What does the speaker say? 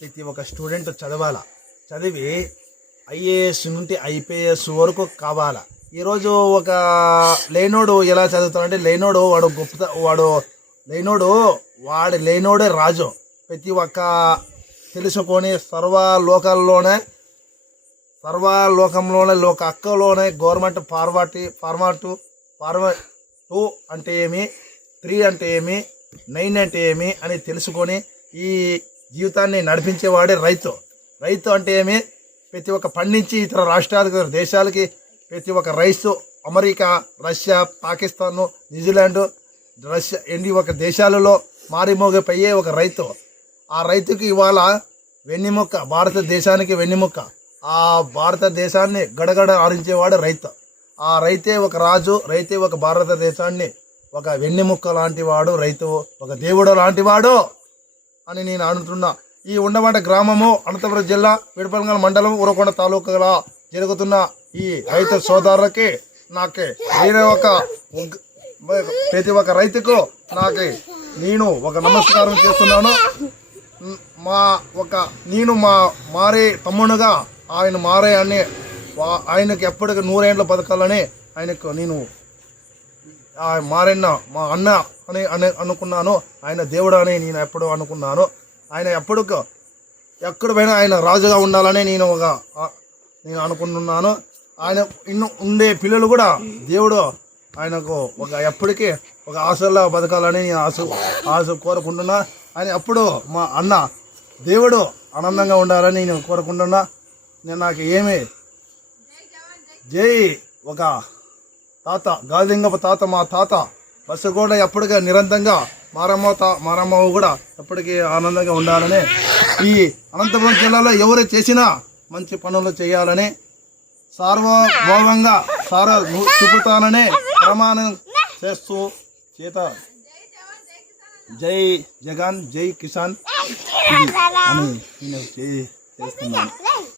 ప్రతి ఒక్క స్టూడెంట్ చదవాలా, చదివి ఐఏఎస్ నుండి ఐపీఎస్ వరకు కావాలా. ఈరోజు ఒక లేనోడు ఎలా చదువుతాడంటే, లేనోడు లేనోడే రాజు. ప్రతి ఒక్క తెలుసుకొని సర్వలోకంలోనే లోక హక్కులోనే గవర్నమెంట్ ఫార్మాట్ 2 అంటే ఏమి, 3 అంటే ఏమి, 9 అంటే ఏమి అని తెలుసుకొని ఈ జీవితాన్ని నడిపించేవాడే రైతు. రైతు అంటే ఏమి, ప్రతి ఒక్క పండించి ఇతర రాష్ట్రాలకు, దేశాలకి ప్రతి ఒక్క రైతు America, Russia, Pakistan, New Zealand, Russia ఎన్ని ఒక దేశాలలో మారిమోగిపోయే ఒక రైతు. ఆ రైతుకి ఇవాళ వెన్నెముక్క, భారతదేశానికి వెన్నెముక్క. ఆ భారతదేశాన్ని గడగడ ఆడించేవాడు రైతు. ఆ రైతే ఒక రాజు, రైతే ఒక భారతదేశాన్ని ఒక వెన్నెముక్క లాంటి వాడు రైతు, ఒక దేవుడు లాంటి వాడు అని నేను అంటున్నా. ఈ ఉండమంట గ్రామము అనంతపురం జిల్లా విడపల్గల్ మండలం ఉరకొండ తాలూకాలో జరుగుతున్న ఈ రైతు సోదరులకి నాకు ప్రతి ఒక్క రైతుకు నేను ఒక నమస్కారం చేస్తున్నాను. నేను మారే తమ్ముడుగా ఆయన మారే అని ఆయనకి ఎప్పటికీ 100 ఏళ్ళు బతకాలని ఆయనకు నేను మారన్న మా అన్న అని అనుకున్నాను. ఆయన దేవుడు అని నేను ఎప్పుడు అనుకున్నాను. ఆయన ఎక్కడ పోయినా ఆయన రాజుగా ఉండాలని నేను అనుకుంటున్నాను. ఆయన ఉండే పిల్లలు కూడా దేవుడు ఆయనకు ఎప్పటికీ ఒక ఆశలా బతకాలని నేను ఆశ కోరుకుంటున్నా. ఆయన ఎప్పుడు మా అన్న దేవుడు ఆనందంగా ఉండాలని నేను కోరుకుంటున్నా. నేను నాకు ఏమి జై ఒక తాత గాలింగప్ప తాత, మా తాత బస్సు కూడా ఎప్పటికీ నిరంతరంగా మారమ్మ కూడా ఎప్పటికీ ఆనందంగా ఉండాలని, ఈ అనంతపురం జిల్లాలో ఎవరు చేసినా మంచి పనులు చేయాలని సార్వభౌమంగా చూపుతానని ప్రమాణం చేస్తూ జై జగన్, జై కిసాన్ అని నేను చేస్తున్నాను.